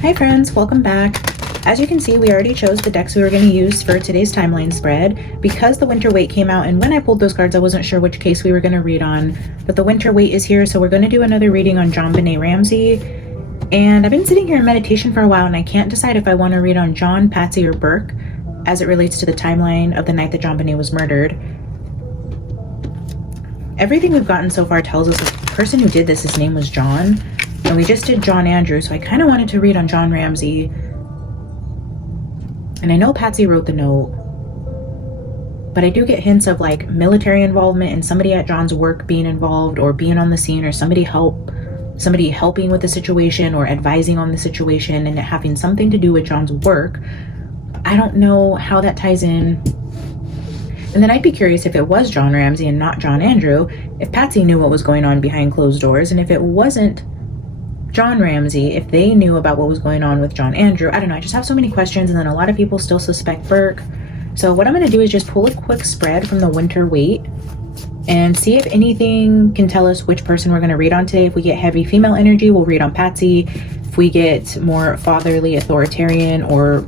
Hi friends, welcome back. As you can see, we already chose the decks we were going to use for today's timeline spread because the winter weight came out, and when I pulled those cards I wasn't sure which case we were going to read on, but the winter weight is here, so we're going to do another reading on JonBenét Ramsey. And I've been sitting here in meditation for a while and I can't decide if I want to read on John, Patsy, or Burke as it relates to the timeline of the night that JonBenét was murdered. Everything we've gotten so far tells us the person who did this, his name was John. And we just did John Andrew, so I kind of wanted to read on John Ramsey. And I know Patsy wrote the note, but I do get hints of like military involvement and somebody at John's work being involved or being on the scene, or somebody helping with the situation or advising on the situation, and it having something to do with John's work. I don't know how that ties in. And then I'd be curious, if it was John Ramsey and not John Andrew, if Patsy knew what was going on behind closed doors, and if it wasn't John Ramsey, if they knew about what was going on with John Andrew. I don't know, I just have so many questions, and then a lot of people still suspect Burke. So what I'm going to do is just pull a quick spread from the winter weight and see if anything can tell us which person we're going to read on today. If we get heavy female energy, we'll read on Patsy. If we get more fatherly, authoritarian, or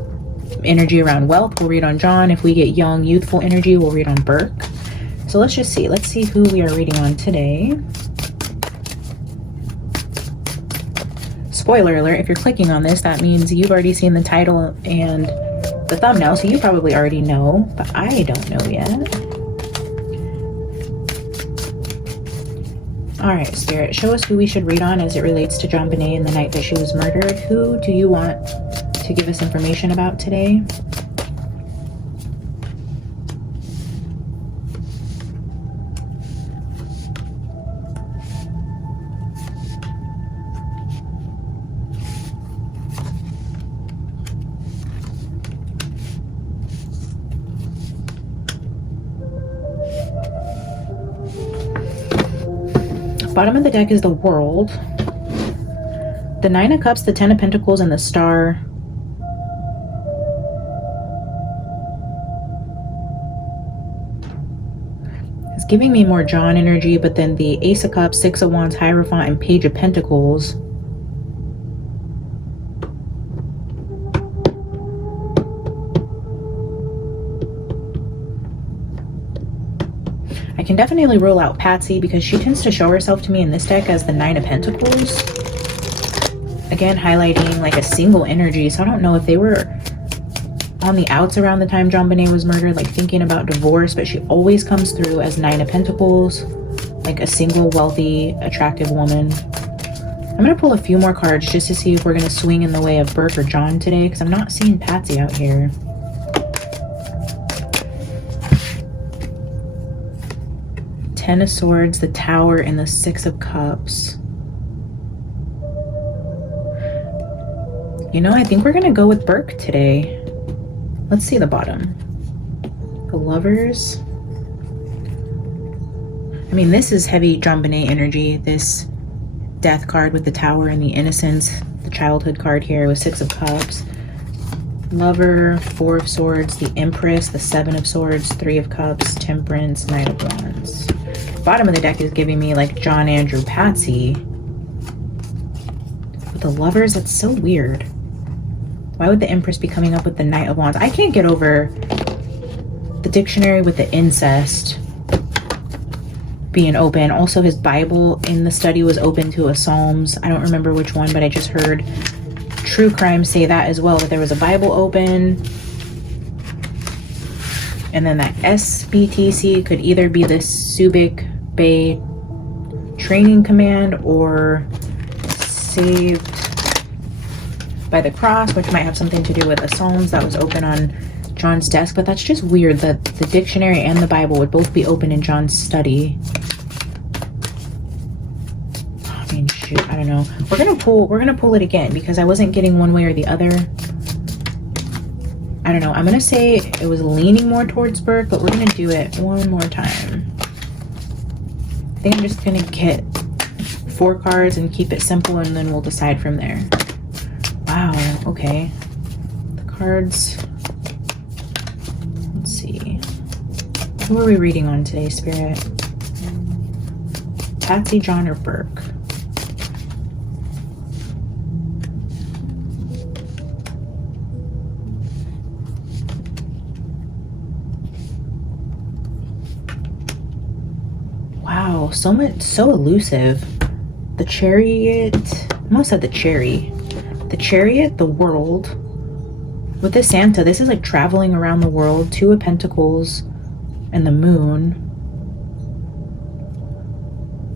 energy around wealth, we'll read on John. If we get young, youthful energy, we'll read on Burke. So let's just see. Let's see who we are reading on today. Spoiler alert, if you're clicking on this, that means you've already seen the title and the thumbnail, so you probably already know, but I don't know yet. All right, Spirit, show us who we should read on as it relates to JonBenét and the night that she was murdered. Who do you want to give us information about today? Bottom of the deck is the World, the Nine of Cups, the Ten of Pentacles, and the Star. It's giving me more John energy, but then the Ace of Cups, Six of Wands, Hierophant, and Page of Pentacles. I can definitely rule out Patsy because she tends to show herself to me in this deck as the Nine of Pentacles. Again, highlighting like a single energy. So I don't know if they were on the outs around the time JonBenét was murdered, like thinking about divorce, but she always comes through as Nine of Pentacles, like a single, wealthy, attractive woman. I'm going to pull a few more cards just to see if we're going to swing in the way of Burke or John today, because I'm not seeing Patsy out here. Ten of Swords, the Tower, and the Six of Cups. You know, I think we're gonna go with Burke today. Let's see the bottom. The Lovers. I mean, this is heavy JonBenét energy. This Death card with the Tower and the Innocence. The childhood card here with Six of Cups. Lover, Four of Swords, the Empress, the Seven of Swords, Three of Cups, Temperance, Knight of Wands. Bottom of the deck is giving me like John Andrew, Patsy. With the Lovers, that's so weird. Why would the Empress be coming up with the Knight of Wands? I can't get over the dictionary with the incest being open. Also, his Bible in the study was open to a Psalms. I don't remember which one, but I just heard True Crime say that as well, that there was a Bible open. And then that SBTC could either be the Subic Bay Training Command or Saved by the Cross, which might have something to do with the Psalms that was open on John's desk. But that's just weird that the dictionary and the Bible would both be open in John's study. I mean, shoot, I don't know. We're gonna pull it again because I wasn't getting one way or the other. I don't know. I'm gonna say it was leaning more towards Burke, but we're gonna do it one more time. I think I'm just gonna get 4 cards and keep it simple, and then we'll decide from there. Wow, okay. The cards. Let's see. Who are we reading on today, Spirit? Patsy, John, or Burke? Wow, so much, so elusive. The Chariot, I almost said the Cherry. The Chariot, the World. With the Santa, this is like traveling around the world. Two of Pentacles and the Moon.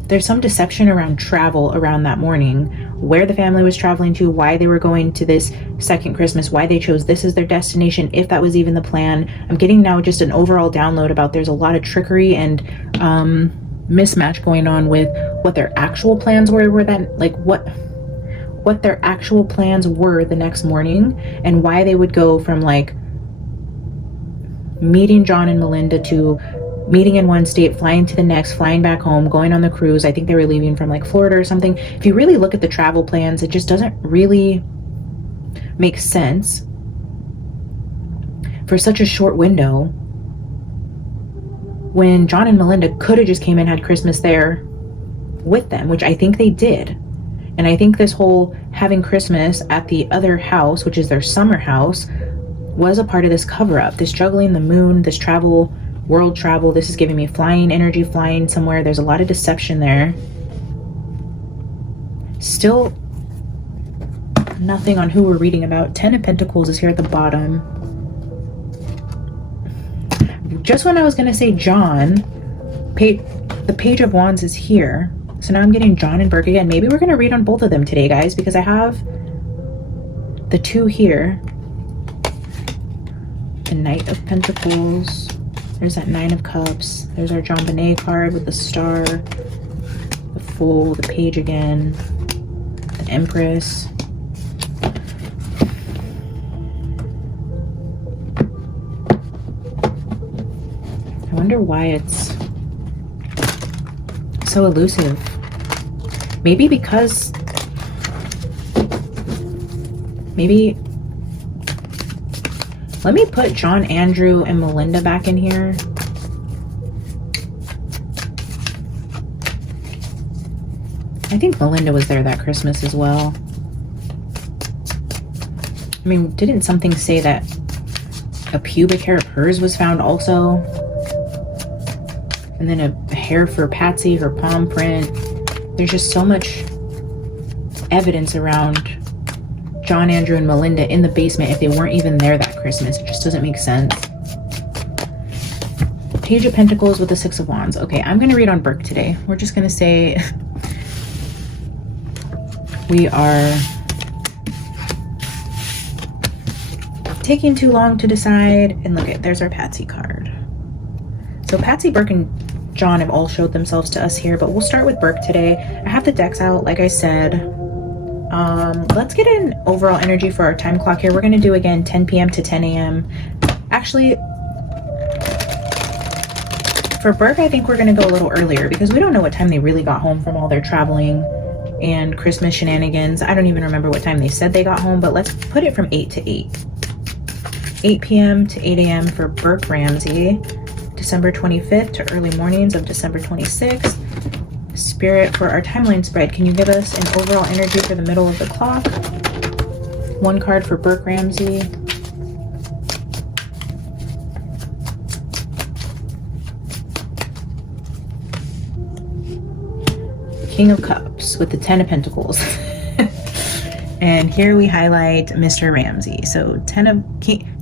There's some deception around travel around that morning, where the family was traveling to, why they were going to this second Christmas, why they chose this as their destination, if that was even the plan. I'm getting now just an overall download about there's a lot of trickery and mismatch going on with what their actual plans were that, like what their actual plans were the next morning, and why they would go from like meeting John and Melinda to meeting in one state, flying to the next, flying back home, going on the cruise. I think they were leaving from like Florida or something. If you really look at the travel plans, it just doesn't really make sense for such a short window when John and Melinda could have just came and had Christmas there with them, which I think they did. And I think this whole having Christmas at the other house, which is their summer house, was a part of this cover-up. This juggling the moon, this travel, world travel. This is giving me flying energy, flying somewhere. There's a lot of deception there. Still nothing on who we're reading about. 10 of Pentacles is here at the bottom. Just when I was going to say John, the Page of Wands is here. So now I'm getting John and Burke again. Maybe we're going to read on both of them today, guys, because I have the two here. The Knight of Pentacles. There's that Nine of Cups. There's our JonBenét card with the star, the Fool, the Page again, the Empress. I wonder why it's so elusive. Maybe because let me put John, Andrew, and Melinda back in here. I think Melinda was there that Christmas as well. I mean, didn't something say that a pubic hair of hers was found also? And then a hair for Patsy, her palm print. There's just so much evidence around John, Andrew, and Melinda in the basement if they weren't even there that Christmas. It just doesn't make sense. Page of Pentacles with the Six of Wands. Okay, I'm going to read on Burke today. We're just going to say we are taking too long to decide. And look at, there's our Patsy card. So Patsy, Burke, and John have all showed themselves to us here, but we'll start with Burke today. I have the decks out, like I said. Let's get an overall energy for our time clock here. We're going to do again 10 p.m. to 10 a.m. Actually, for Burke, I think we're going to go a little earlier because we don't know what time they really got home from all their traveling and Christmas shenanigans. I don't even remember what time they said they got home, but let's put it from 8 to 8. 8 p.m. to 8 a.m. for Burke Ramsey. December 25th to early mornings of December 26th. Spirit, for our timeline spread, can you give us an overall energy for the middle of the clock? One card for Burke Ramsey. King of Cups with the 10 of Pentacles. And here we highlight Mr. Ramsey. So 10 of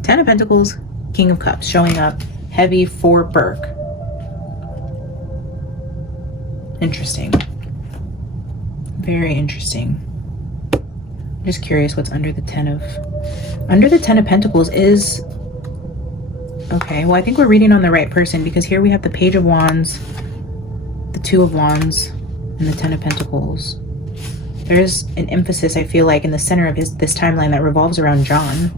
Pentacles, King of Cups, showing up heavy for Burke. Interesting. Very interesting. I'm just curious what's under the 10 of Pentacles is... Okay, well, I think we're reading on the right person because here we have the Page of Wands, the Two of Wands, and the 10 of Pentacles. There's an emphasis, I feel like, in the center of this timeline that revolves around John.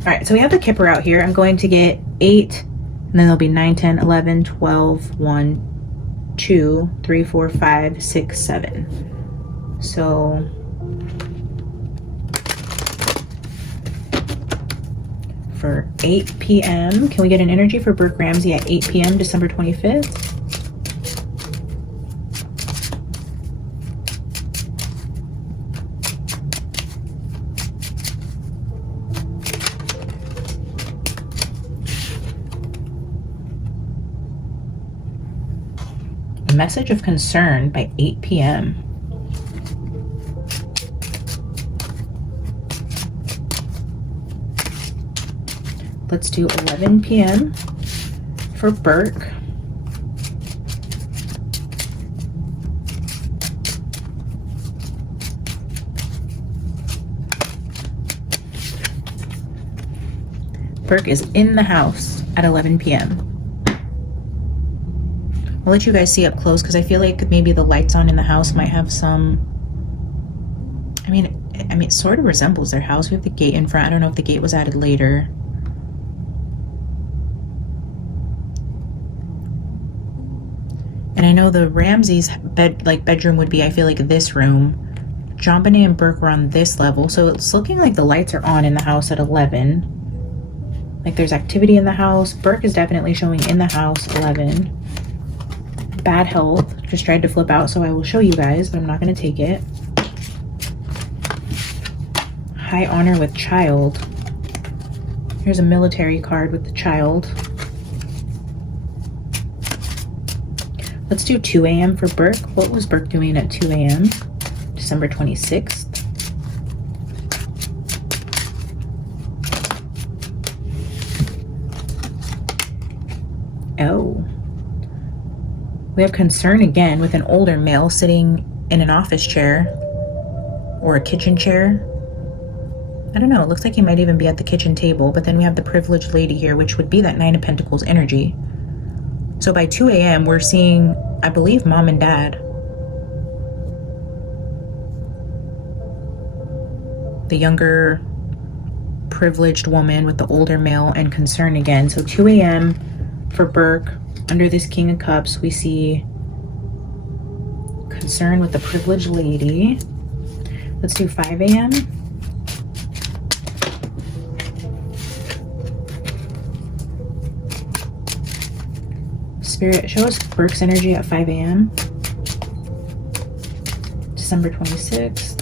All right, so we have the Kipper out here. I'm going to get 8, and then there'll be 9, 10, 11, 12, 1, 2, 3, 4, 5, 6, 7. So for 8 p.m., can we get an energy for Burke Ramsey at 8 p.m. December 25th? message of concern by 8 p.m. Let's do 11 p.m. for Burke. Burke is in the house at 11 p.m. I'll let you guys see up close because I feel like maybe the lights on in the house might have some... I mean, it sort of resembles their house. We have the gate in front. I don't know if the gate was added later. And I know the Ramsey's bedroom would be, I feel like, this room. JonBenét and Burke were on this level, so it's looking like the lights are on in the house at 11. Like there's activity in the house. Burke is definitely showing in the house 11. Bad health. Just tried to flip out, so I will show you guys, but I'm not going to take it. High honor with child. Here's a military card with the child. Let's do 2 a.m. for Burke. What was Burke doing at 2 a.m.? December 26th. Oh. We have concern again with an older male sitting in an office chair or a kitchen chair. I don't know. It looks like he might even be at the kitchen table, but then we have the privileged lady here, which would be that 9 of Pentacles energy. So by 2 a.m., we're seeing, I believe, mom and dad. The younger privileged woman with the older male and concern again. So 2 a.m. for Burke. Under this King of Cups, we see concern with the privileged lady. Let's do 5 a.m. Spirit, show us Burke's energy at 5 a.m. December 26th.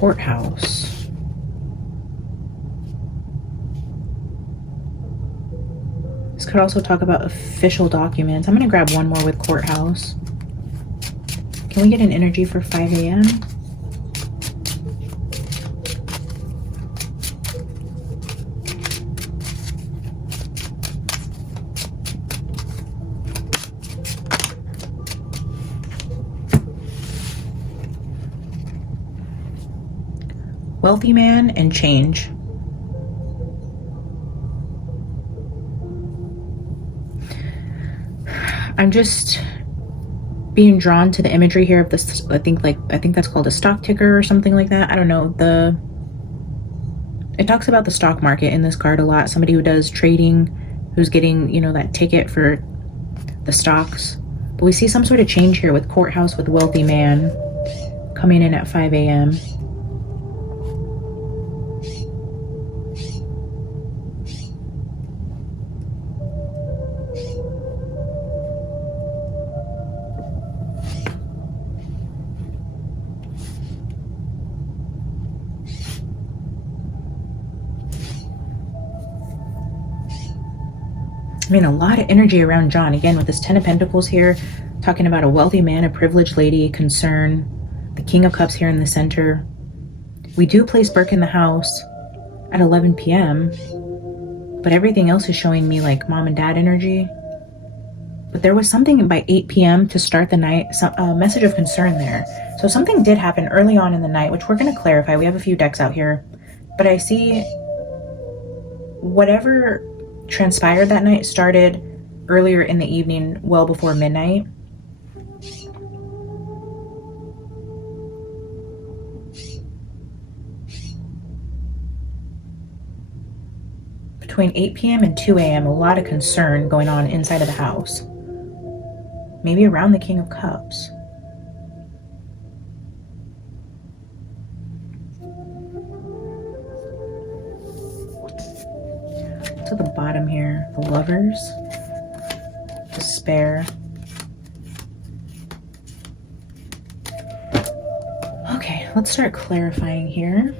Courthouse. This could also talk about official documents. I'm going to grab one more with courthouse. Can we get an energy for 5 a.m.? Wealthy man and change. I'm just being drawn to the imagery here of this. I think that's called a stock ticker or something like that. I don't know. It talks about the stock market in this card a lot. Somebody who does trading, who's getting, you know, that ticket for the stocks. But we see some sort of change here with courthouse with wealthy man coming in at 5 a.m. I mean, a lot of energy around John. Again, with this 10 of Pentacles here, talking about a wealthy man, a privileged lady, concern, the King of Cups here in the center. We do place Burke in the house at 11 p.m., but everything else is showing me like mom and dad energy. But there was something by 8 p.m. to start the night, a message of concern there. So something did happen early on in the night, which we're going to clarify. We have a few decks out here, but I see whatever transpired that night started earlier in the evening, well before midnight. Between 8 p.m. and 2 a.m., a lot of concern going on inside of the house. Maybe around the King of Cups. To the bottom here, the Lovers, despair, let's start clarifying here.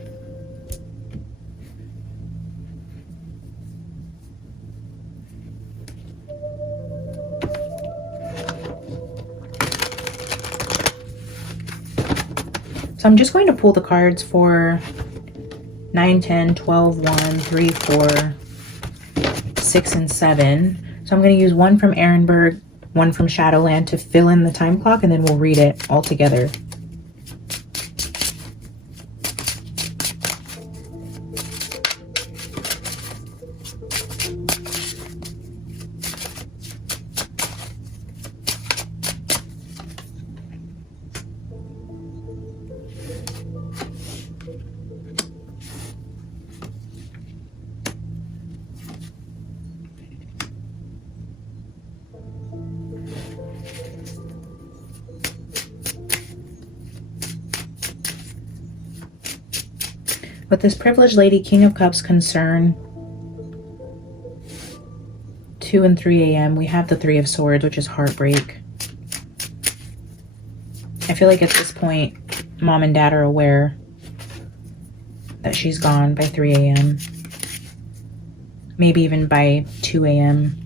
So I'm just going to pull the cards for 9, 10, 12, 1, 3, 4, 6, and 7. So I'm going to use one from Ehrenberg, one from Shadowland to fill in the time clock, and then we'll read it all together. With this privileged lady, King of Cups concern, 2 and 3 a.m. We have the 3 of Swords, which is heartbreak. I feel like at this point, mom and dad are aware that she's gone by 3 a.m. Maybe even by 2 a.m.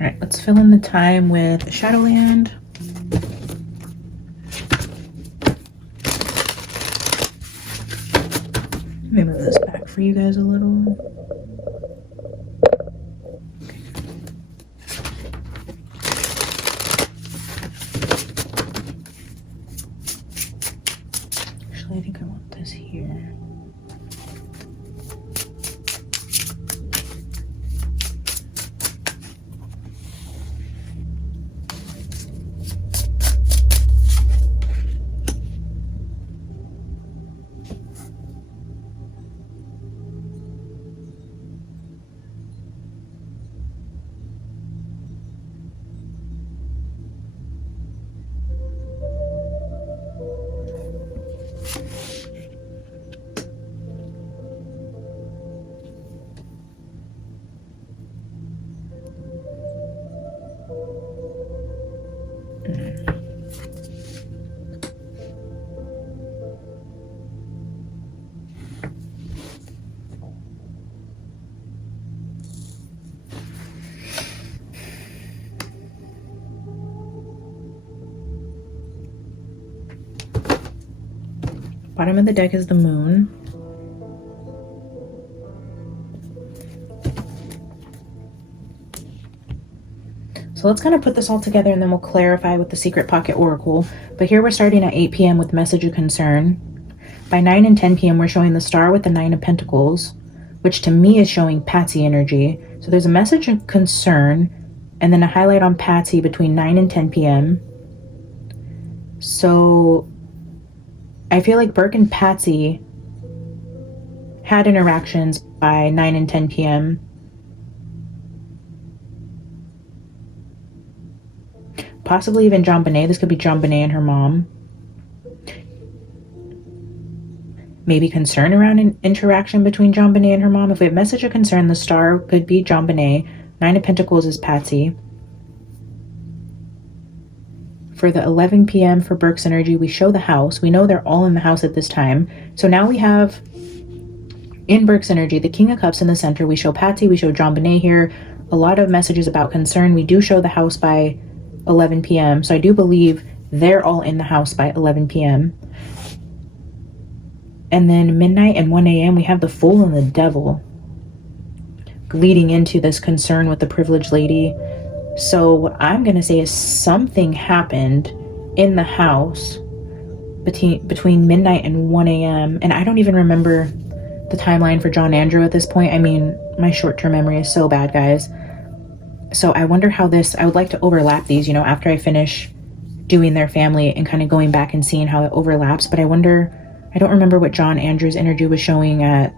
All right, let's fill in the time with Shadowland. Let me move this back for you guys a little. Actually, I think I want this here. Bottom of the deck is the moon. So let's kind of put this all together and then we'll clarify with the Secret Pocket Oracle. But here we're starting at 8 p.m. with Message of Concern. By 9 and 10 p.m. we're showing the Star with the 9 of Pentacles, which to me is showing Patsy energy. So there's a Message of Concern and then a highlight on Patsy between 9 and 10 p.m. So I feel like Burke and Patsy had interactions by 9 and 10 p.m. Possibly even JonBenét. This could be JonBenét and her mom. Maybe concern around an interaction between JonBenét and her mom. If we have Message of Concern, the Star could be JonBenét. 9 of Pentacles is Patsy. For the 11 p.m. for Burke's energy, we show the house. We know they're all in the house at this time. So now we have, in Burke's energy, the King of Cups in the center. We show Patsy, we show JonBenét here. A lot of messages about concern. We do show the house by 11 p.m. So I do believe they're all in the house by 11 p.m. And then midnight and 1 a.m. we have the Fool and the Devil leading into this concern with the privileged lady. So what I'm going to say is something happened in the house between midnight and 1 a.m. And I don't even remember the timeline for John Andrew at this point. I mean, my short-term memory is so bad, guys. So I wonder how I would like to overlap these, you know, after I finish doing their family and kind of going back and seeing how it overlaps. But I don't remember what John Andrew's energy was showing at,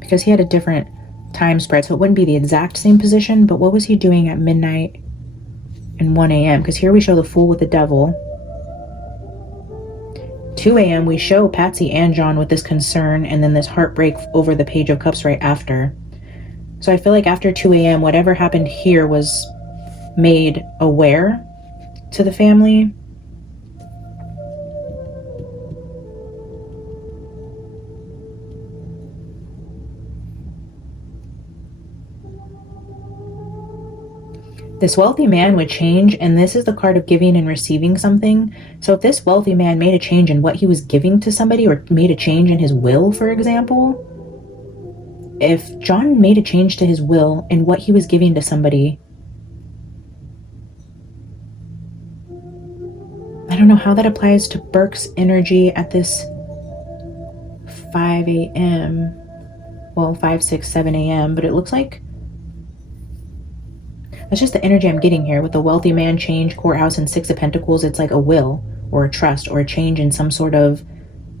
because he had a different time spread, so it wouldn't be the exact same position, but what was he doing at midnight and 1 a.m.? Because here we show the Fool with the Devil. 2 a.m. we show Patsy and John with this concern, and then this heartbreak over the Page of Cups right after. So I feel like after 2 a.m. whatever happened here was made aware to the family. This wealthy man would change, and this is the card of giving and receiving something. So if this wealthy man made a change in what he was giving to somebody, or made a change in his will, for example, if John made a change to his will in what he was giving to somebody, I don't know how that applies to Burke's energy at this 5 a.m. Well, 5, 6, 7 a.m., but it looks like that's just the energy I'm getting here with the wealthy man, change, courthouse, and 6 of Pentacles. It's like a will or a trust or a change in some sort of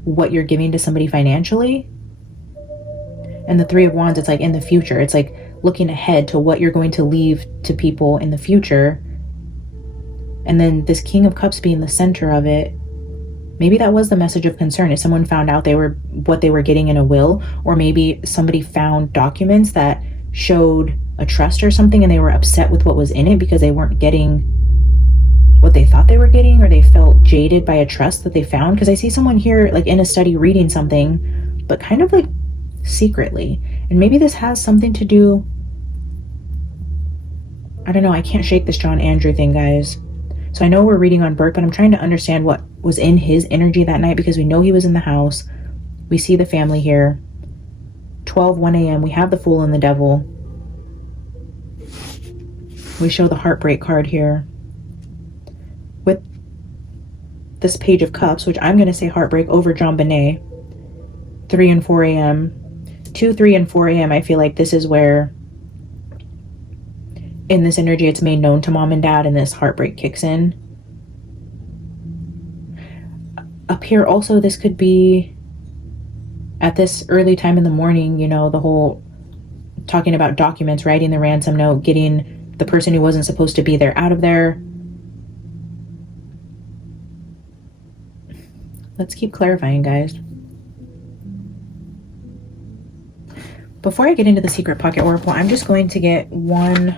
what you're giving to somebody financially. And the 3 of Wands, it's like in the future. It's like looking ahead to what you're going to leave to people in the future. And then this King of Cups being the center of it. Maybe that was the message of concern. If someone found out what they were getting in a will, or maybe somebody found documents that showed a trust or something and they were upset with what was in it because they weren't getting what they thought they were getting, or they felt jaded by a trust that they found. Because I see someone here like in a study reading something, but kind of like secretly. And maybe this has something to do, I don't know, I can't shake this John Andrew thing, guys. So I know we're reading on Burke, but I'm trying to understand what was in his energy that night, because we know he was in the house. We see the family here. 12, 1 a.m. We have the Fool and the Devil. We show the heartbreak card here with this Page of Cups, which I'm going to say heartbreak over JonBenét. 3 and 4 a.m. 2, 3, and 4 a.m. I feel like this is where in this energy it's made known to mom and dad, and this heartbreak kicks in. Up here also, this could be at this early time in the morning, you know, the whole talking about documents, writing the ransom note, getting the person who wasn't supposed to be there out of there. Let's keep clarifying, guys. Before I get into the Secret Pocket Oracle, I'm just going to get one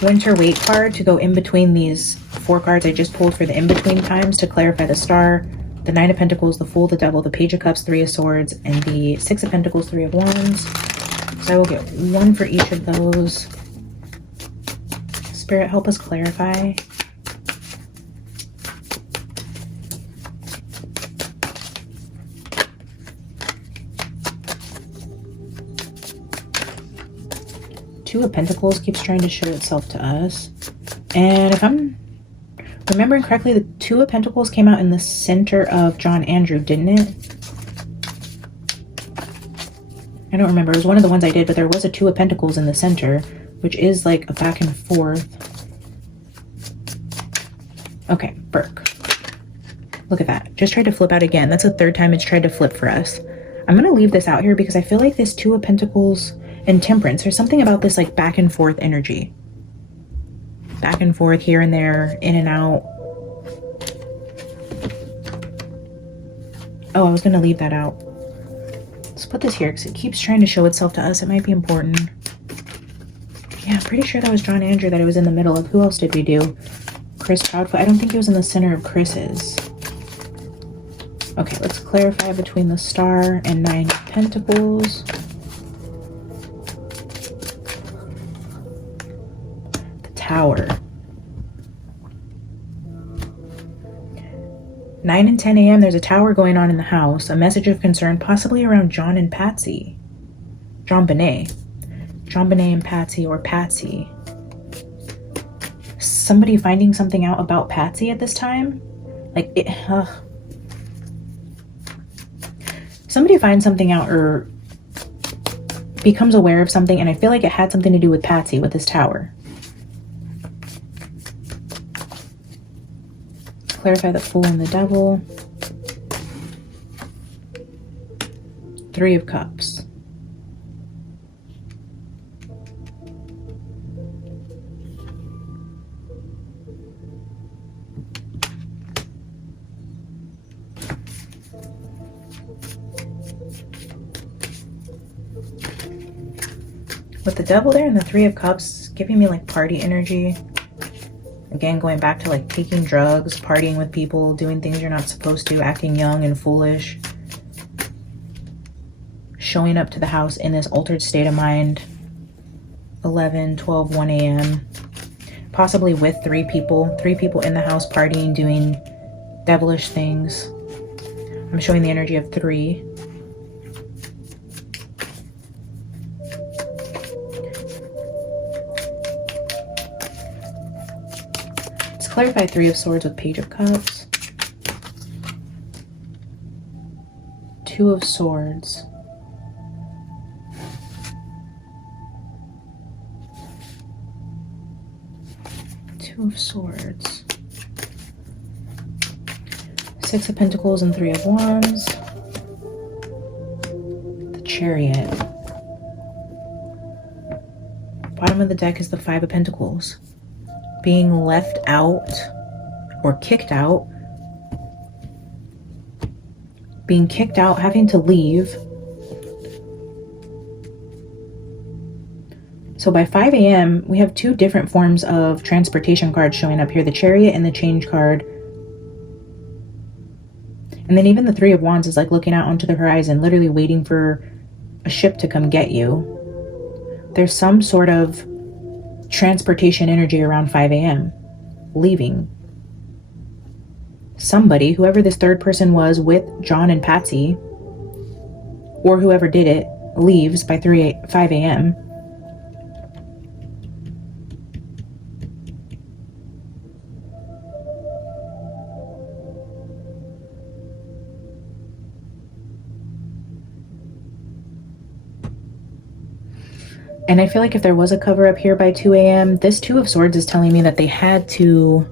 Winter Wait card to go in between these 4 cards I just pulled for the in-between times to clarify the Star, the 9 of Pentacles, the Fool, the Devil, the Page of Cups, 3 of Swords, and the 6 of Pentacles, 3 of Wands. So I will get one for each of those. Spirit, help us clarify. Two of Pentacles keeps trying to show itself to us. And if I'm remembering correctly, the 2 of Pentacles came out in the center of John Andrew, didn't it? I don't remember. It was one of the ones I did, but there was a 2 of Pentacles in the center, which is like a back and forth. Okay, Burke. Look at that. Just tried to flip out again. That's the 3rd time it's tried to flip for us. I'm going to leave this out here because I feel like this 2 of Pentacles and Temperance, there's something about this like back and forth energy. Back and forth, here and there, in and out. Oh, I was going to leave that out. Let's put this here because it keeps trying to show itself to us. It might be important. Yeah, I'm pretty sure that was John Andrew that it was in the middle of. Who else did we do? Chris Proudfoot. I don't think he was in the center of Chris's. Okay, let's clarify between the Star and 9 of Pentacles. The Tower. 9 and 10 a.m. there's a tower going on in the house. A message of concern, possibly around John and Patsy. JonBenét. JonBenét and Patsy, or Patsy. Somebody finding something out about Patsy at this time? Like, somebody finds something out or becomes aware of something, and I feel like it had something to do with Patsy with this tower. Clarify the Fool and the Devil. 3 of Cups. With the devil there and the Three of Cups giving me like party energy. Again, going back to like taking drugs, partying with people, doing things you're not supposed to, acting young and foolish. Showing up to the house in this altered state of mind. 11, 12, 1 a.m. Possibly with three people in the house partying, doing devilish things. I'm showing the energy of 3. Let's clarify 3 of Swords with Page of Cups. 2 of Swords. Of Swords, 6 of Pentacles and 3 of Wands, the Chariot. Bottom of the deck is the 5 of Pentacles. Being left out or kicked out. Being kicked out, having to leave. So by 5 a.m., we have 2 different forms of transportation cards showing up here. The Chariot and the Change card. And then even the 3 of Wands is like looking out onto the horizon, literally waiting for a ship to come get you. There's some sort of transportation energy around 5 a.m. leaving. Somebody, whoever this third person was with John and Patsy, or whoever did it, leaves by 5 a.m. And I feel like if there was a cover up here by 2 a.m., this 2 of Swords is telling me that they had to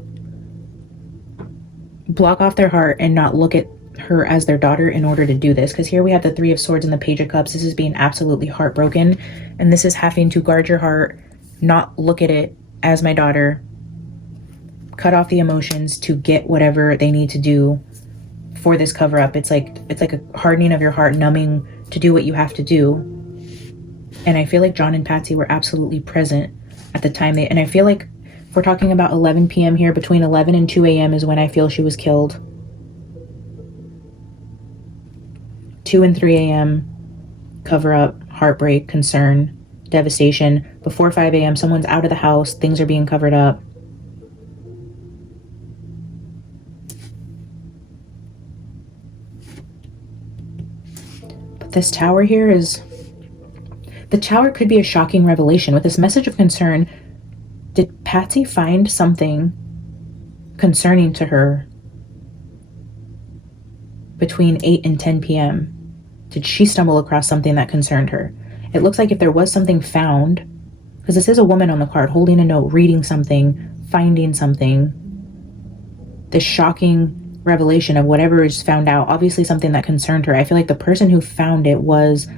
block off their heart and not look at her as their daughter in order to do this. Because here we have the 3 of Swords and the Page of Cups. This is being absolutely heartbroken. And this is having to guard your heart, not look at it as my daughter, cut off the emotions to get whatever they need to do for this cover up. It's like a hardening of your heart, numbing to do what you have to do. And I feel like John and Patsy were absolutely present at the time and I feel like if we're talking about 11 p.m. here, between 11 and 2 a.m. is when I feel she was killed. 2 and 3 a.m. cover up, heartbreak, concern, devastation. Before 5 a.m. someone's out of the house, things are being covered up. But this tower here is... The tower could be a shocking revelation. With this message of concern, did Patsy find something concerning to her between 8 and 10 p.m.? Did she stumble across something that concerned her? It looks like if there was something found, because this is a woman on the card holding a note, reading something, finding something, this shocking revelation of whatever is found out, obviously something that concerned her. I feel like the person who found it was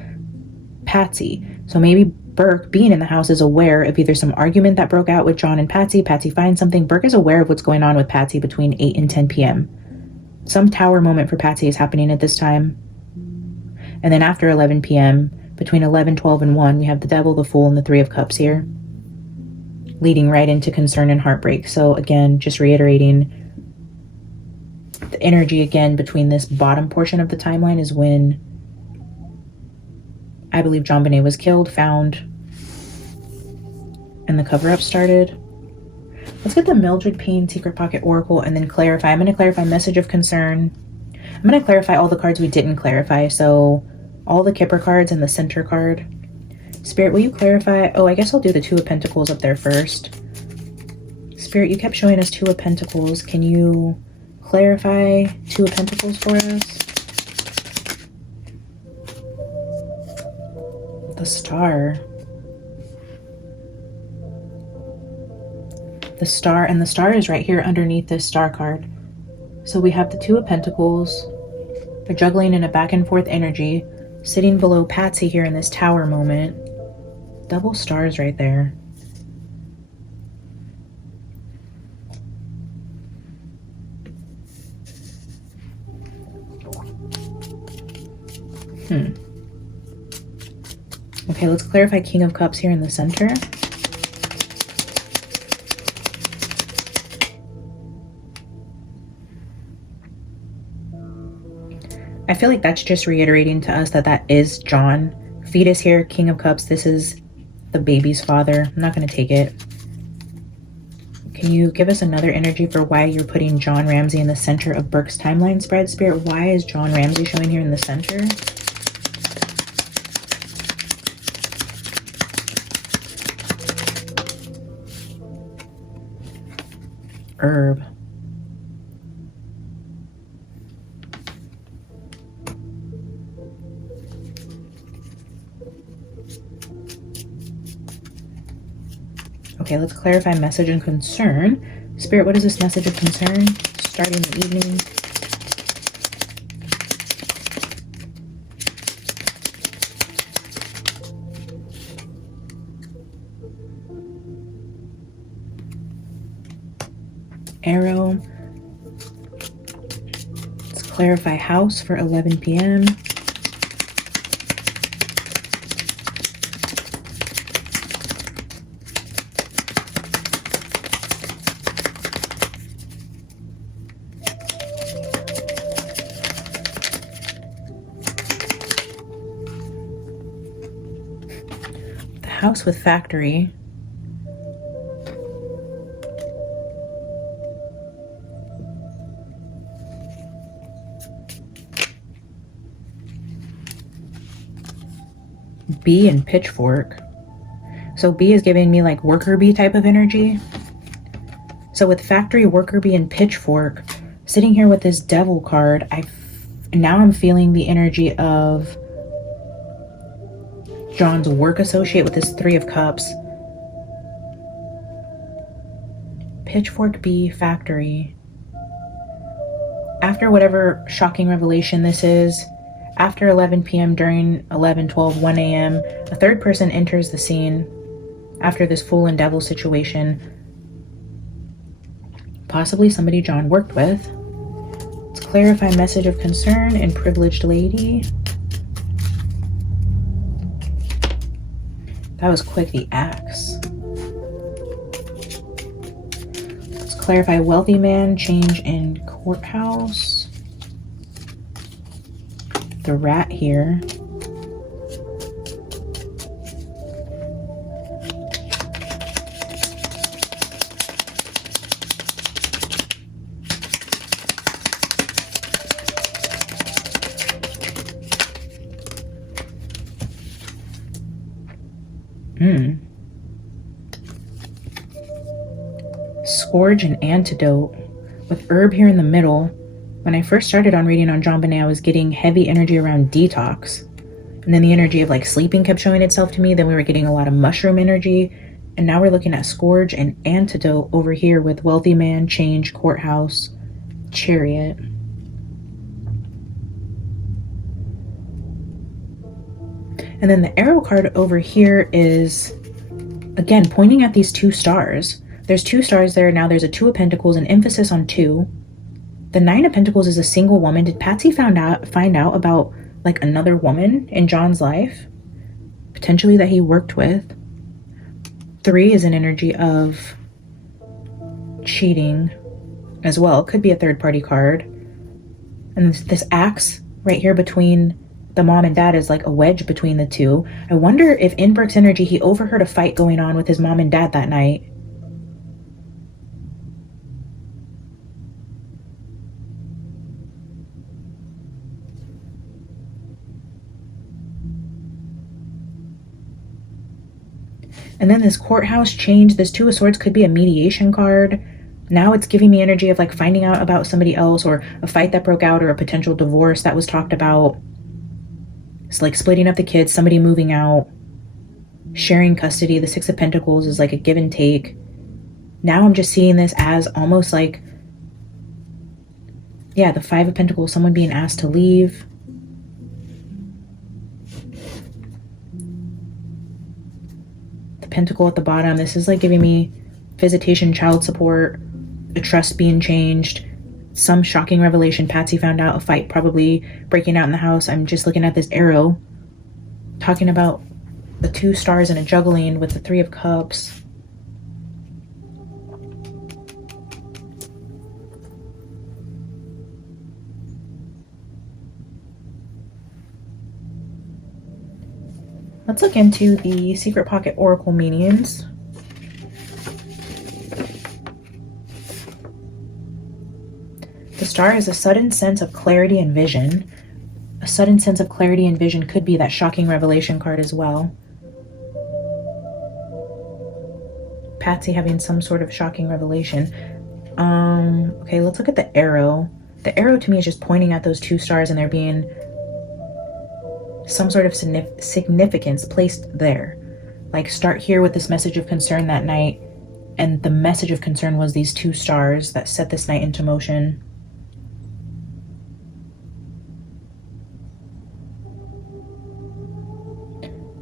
Patsy. So maybe Burke, being in the house, is aware of either some argument that broke out with John and Patsy. Patsy finds something. Burke is aware of what's going on with Patsy between 8 and 10 p.m. Some tower moment for Patsy is happening at this time. And then after 11 p.m., between 11, 12, and 1, we have the Devil, the Fool, and the 3 of Cups here, leading right into concern and heartbreak. So again, just reiterating, the energy again between this bottom portion of the timeline is when I believe JonBenét was killed, found, and the cover-up started. Let's get the Mildred Payne Secret Pocket Oracle and then clarify. I'm going to clarify message of concern. I'm going to clarify all the cards we didn't clarify. So all the Kipper cards and the center card. Spirit, will you clarify? Oh, I guess I'll do the 2 of Pentacles up there first. Spirit, you kept showing us 2 of Pentacles. Can you clarify 2 of Pentacles for us? The Star. The Star, and the Star is right here underneath this Star card. So we have the 2 of Pentacles. They're juggling in a back and forth energy, sitting below Patsy here in this tower moment. Double stars right there. Okay, let's clarify King of Cups here in the center. I feel like that's just reiterating to us that that is John. Fetus here, King of Cups. This is the baby's father. I'm not going to take it. Can you give us another energy for why you're putting John Ramsey in the center of Burke's timeline spread, Spirit? Why is John Ramsey showing here in the center? Herb. Okay, let's clarify message and concern. Spirit, what is this message of concern? Starting the evening. Arrow. Let's clarify house for 11 p.m. House with factory. Bee and pitchfork. So bee is giving me like worker bee type of energy. So with factory, worker bee, and pitchfork, sitting here with this devil card, now I'm feeling the energy of John's work associate with this 3 of Cups. Pitchfork, bee, factory. After whatever shocking revelation this is, after 11 p.m., during 11, 12, 1 a.m., a third person enters the scene after this fool and devil situation. Possibly somebody John worked with. Let's clarify message of concern and privileged lady. That was quick, the axe. Let's clarify wealthy man, change in courthouse. The rat here. Scourge and antidote with herb here in the middle. When I first started on reading on JonBenét, I was getting heavy energy around detox, and then the energy of like sleeping kept showing itself to me. Then we were getting a lot of mushroom energy, and now we're looking at scourge and antidote over here with wealthy man, change, courthouse, chariot. And then the arrow card over here is, again, pointing at these 2 stars. There's 2 stars there. Now there's a 2 of Pentacles, an emphasis on 2. The 9 of Pentacles is a single woman. Did Patsy find out about like another woman in John's life? Potentially that he worked with. 3 is an energy of cheating as well. Could be a third party card. And this axe right here between the mom and dad is like a wedge between the 2. I wonder if in Burke's energy he overheard a fight going on with his mom and dad that night. And then this courthouse change, this 2 of Swords could be a mediation card. Now it's giving me energy of like finding out about somebody else, or a fight that broke out, or a potential divorce that was talked about. It's like splitting up the kids, somebody moving out, sharing custody. The 6 of Pentacles is like a give and take. Now I'm just seeing this as almost like, yeah, the 5 of Pentacles, someone being asked to leave. The Pentacle at the bottom, this is like giving me visitation, child support, a trust being changed, some shocking revelation. Patsy found out, a fight probably breaking out in the house. I'm just looking at this arrow talking about the 2 stars and a juggling with the 3 of Cups. Let's look into the Secret Pocket Oracle meanings. The Star is a sudden sense of clarity and vision. A sudden sense of clarity and vision could be that shocking revelation card as well. Patsy having some sort of shocking revelation. Okay, let's look at the arrow. The arrow to me is just pointing at those 2 stars and there being some sort of significance placed there. Like, start here with this message of concern that night, and the message of concern was these 2 stars that set this night into motion.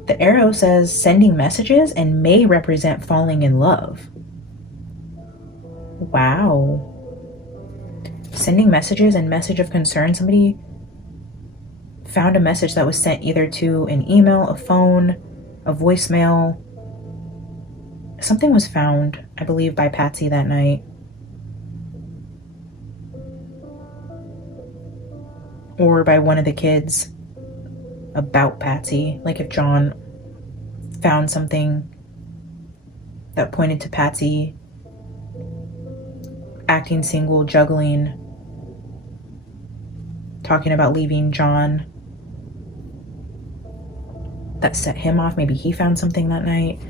The arrow says sending messages and may represent falling in love. Wow. Sending messages and message of concern. Somebody found a message that was sent either to an email, a phone, a voicemail. Something was found, I believe, by Patsy that night. Or by one of the kids about Patsy. Like if John found something that pointed to Patsy acting single, juggling, talking about leaving John, that set him off. Maybe he found something that night.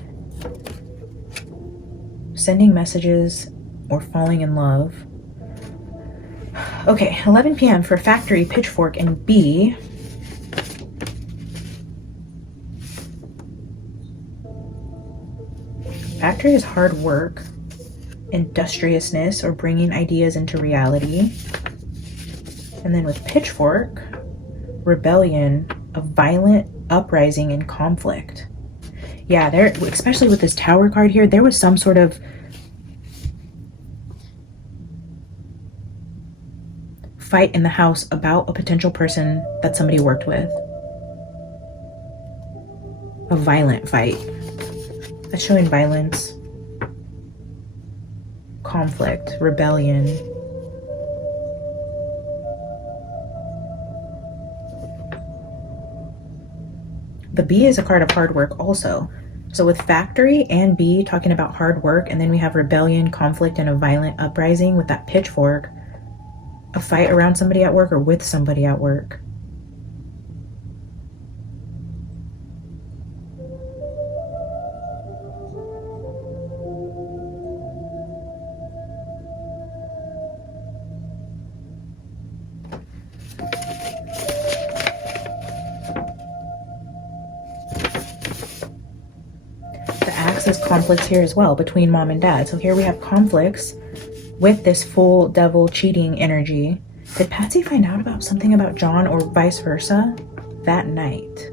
Sending messages or falling in love. Okay, 11 p.m. for Factory, Pitchfork, and B. Factory is hard work, industriousness, or bringing ideas into reality. And then with Pitchfork, rebellion, a violent uprising and conflict. Yeah, there, especially with this Tower card here, there was some sort of fight in the house about a potential person that somebody worked with. A violent fight. That's showing violence, conflict, rebellion. The B is a card of hard work also. So with Factory and B talking about hard work, and then we have rebellion, conflict, and a violent uprising with that Pitchfork, a fight around somebody at work or with somebody at work. There's conflicts here as well between mom and dad. So here we have conflicts with this full devil cheating energy. Did Patsy find out about something about John or vice versa that night?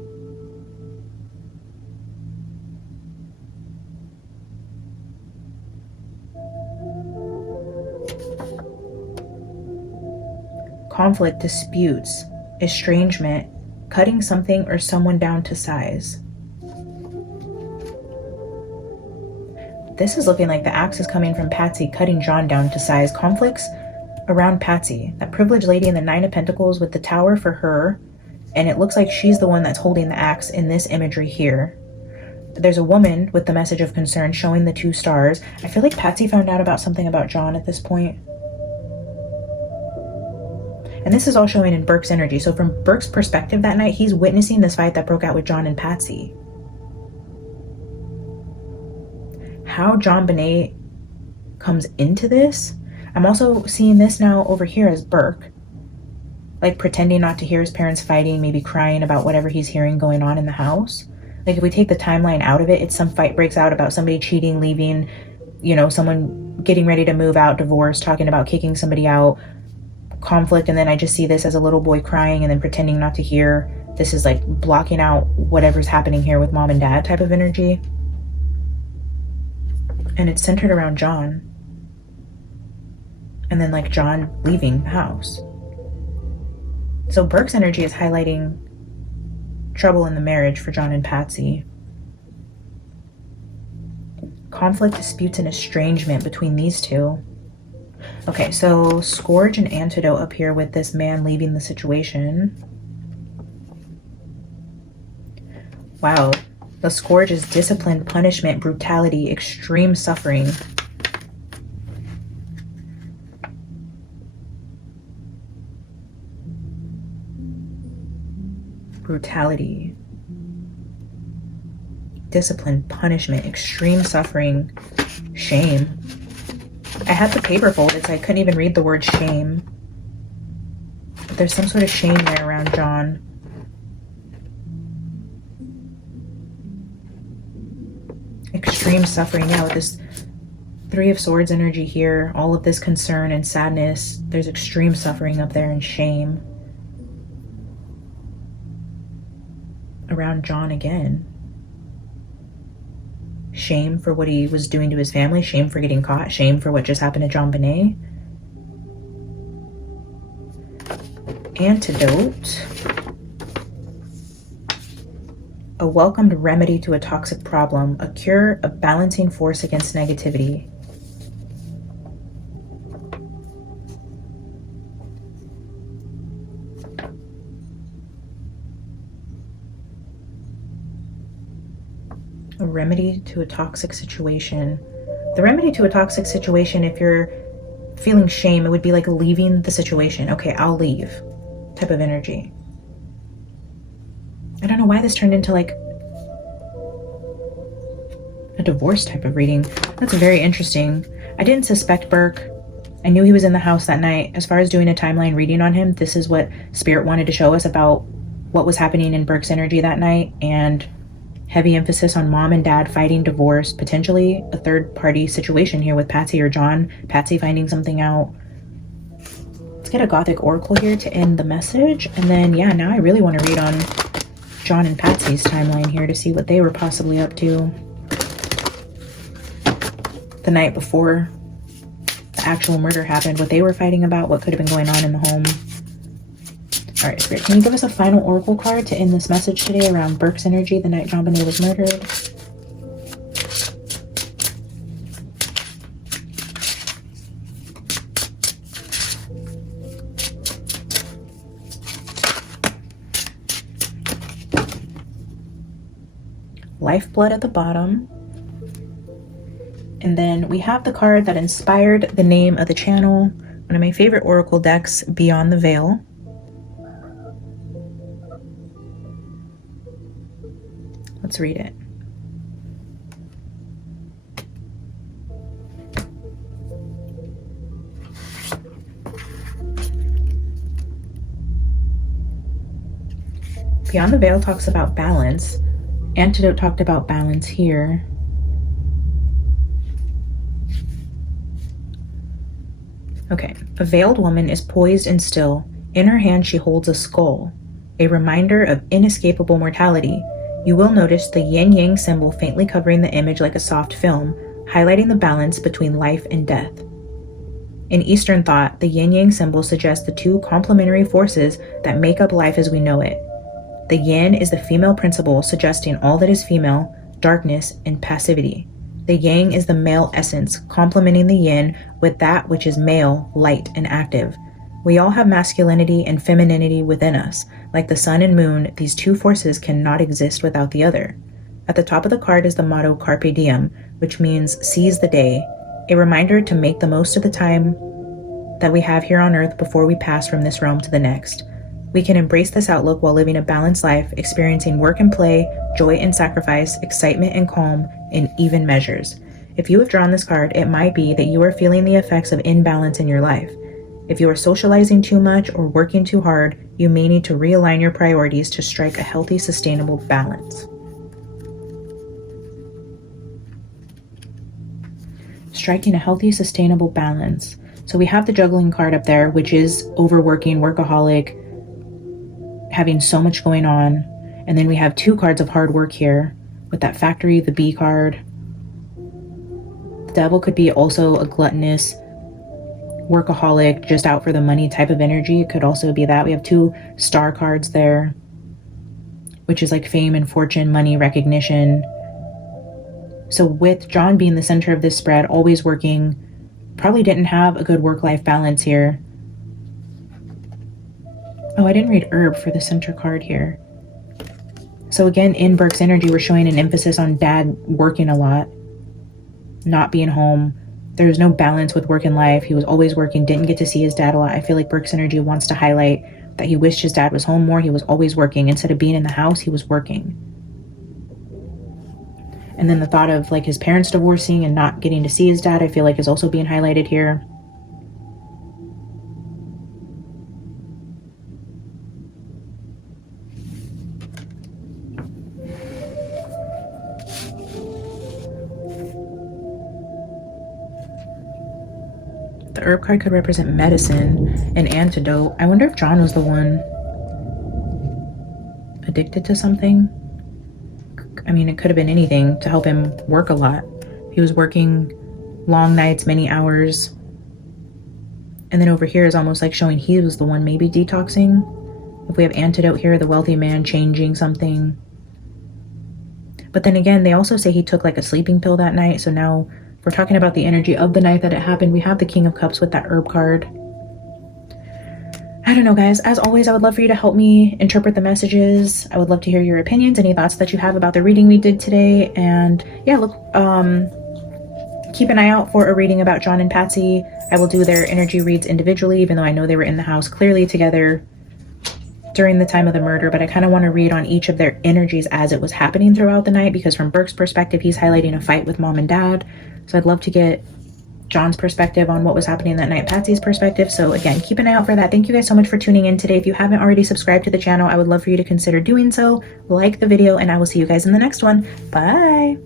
Conflict, disputes, estrangement, cutting something or someone down to size. This is looking like the axe is coming from Patsy, cutting John down to size. Conflicts around Patsy. That privileged lady in the 9 of Pentacles with the Tower for her. And it looks like she's the one that's holding the axe in this imagery here. There's a woman with the message of concern showing the 2 stars. I feel like Patsy found out about something about John at this point. And this is all showing in Burke's energy. So from Burke's perspective that night, he's witnessing this fight that broke out with John and Patsy. How JonBenét comes into this. I'm also seeing this now over here as Burke, like pretending not to hear his parents fighting, maybe crying about whatever he's hearing going on in the house. Like if we take the timeline out of it, it's some fight breaks out about somebody cheating, leaving, you know, someone getting ready to move out, divorce, talking about kicking somebody out, conflict, and then I just see this as a little boy crying and then pretending not to hear. This is like blocking out whatever's happening here with mom and dad type of energy. And it's centered around John. And then like John leaving the house. So Burke's energy is highlighting trouble in the marriage for John and Patsy. Conflict, disputes, and estrangement between these two. Okay, so Scourge and Antidote up here with this man leaving the situation. Wow. The Scourge is discipline, punishment, brutality, extreme suffering. Brutality. Discipline, punishment, extreme suffering, shame. I had the paper folded, so I couldn't even read the word shame. But there's some sort of shame there around John. Extreme suffering. Yeah, with this Three of Swords energy here, all of this concern and sadness, there's extreme suffering up there and shame around John again. Shame for what he was doing to his family, shame for getting caught, shame for what just happened to JonBenét. Antidote. A welcomed remedy to a toxic problem, a cure, a balancing force against negativity. A remedy to a toxic situation. The remedy to a toxic situation, if you're feeling shame, it would be like leaving the situation. Okay, I'll leave type of energy. I don't know why this turned into like a divorce type of reading. That's very interesting. I didn't suspect Burke. I knew he was in the house that night. As far as doing a timeline reading on him, this is what Spirit wanted to show us about what was happening in Burke's energy that night, and heavy emphasis on mom and dad fighting divorce, potentially a third party situation here with Patsy or John. Patsy finding something out. Let's get a Gothic Oracle here to end the message. And then, yeah, now I really want to read on John and Patsy's timeline here to see what they were possibly up to the night before the actual murder happened, what they were fighting about, what could have been going on in the home. All right, Spirit, can you give us a final oracle card to end this message today around Burke's energy the night JonBenét was murdered? Lifeblood at the bottom. And then we have the card that inspired the name of the channel, one of my favorite oracle decks, Beyond the Veil. Let's read it. Beyond the Veil talks about balance. Antidote talked about balance here. Okay, a veiled woman is poised and still. In her hand she holds a skull, a reminder of inescapable mortality. You will notice the yin-yang symbol faintly covering the image like a soft film, highlighting the balance between life and death. In Eastern thought, the yin-yang symbol suggests the two complementary forces that make up life as we know it. The yin is the female principle, suggesting all that is female, darkness, and passivity. The yang is the male essence, complementing the yin with that which is male, light, and active. We all have masculinity and femininity within us. Like the sun and moon, these two forces cannot exist without the other. At the top of the card is the motto Carpe Diem, which means seize the day, a reminder to make the most of the time that we have here on earth before we pass from this realm to the next. We can embrace this outlook while living a balanced life, experiencing work and play, joy and sacrifice, excitement and calm in even measures. If you have drawn this card, it might be that you are feeling the effects of imbalance in your life. If you are socializing too much or working too hard, you may need to realign your priorities to strike a healthy, sustainable balance. Striking a healthy, sustainable balance. So we have the juggling card up there, which is overworking, workaholic, having so much going on. And then we have two cards of hard work here with that factory, the B card. The devil could be also a gluttonous, workaholic, just out for the money type of energy. It could also be that. We have two star cards there, which is like fame and fortune, money, recognition, So with John being the center of this spread, always working, probably didn't have a good work-life balance here. Oh, I didn't read herb for the center card here. So again, in Burke's energy, we're showing an emphasis on dad working a lot, not being home. There's no balance with work and life. He was always working, didn't get to see his dad a lot. I feel like Burke's energy wants to highlight that he wished his dad was home more. He was always working. Instead of being in the house, he was working. And then the thought of like his parents divorcing and not getting to see his dad, I feel like is also being highlighted here. The herb card could represent medicine, an antidote. I wonder if John was the one addicted to something. I mean, it could have been anything to help him work a lot. He was working long nights, many hours. And then over here is almost like showing he was the one maybe detoxing. If we have antidote here, the wealthy man changing something. But then again, they also say he took like a sleeping pill that night. So now if we're talking about the energy of the night that it happened, we have the King of Cups with that herb card. I don't know, guys. As always, I would love for you to help me interpret the messages. I would love to hear your opinions, any thoughts that you have about the reading we did today. And yeah, look, keep an eye out for a reading about John and Patsy. I will do their energy reads individually, even though I know they were in the house clearly together during the time of the murder. But I kind of want to read on each of their energies as it was happening throughout the night, because from Burke's perspective, he's highlighting a fight with mom and dad. So I'd love to get John's perspective on what was happening that night, Patsy's perspective. So again, keep an eye out for that. Thank you guys so much for tuning in today. If you haven't already subscribed to the channel, I would love for you to consider doing so. Like the video, and I will see you guys in the next one. Bye.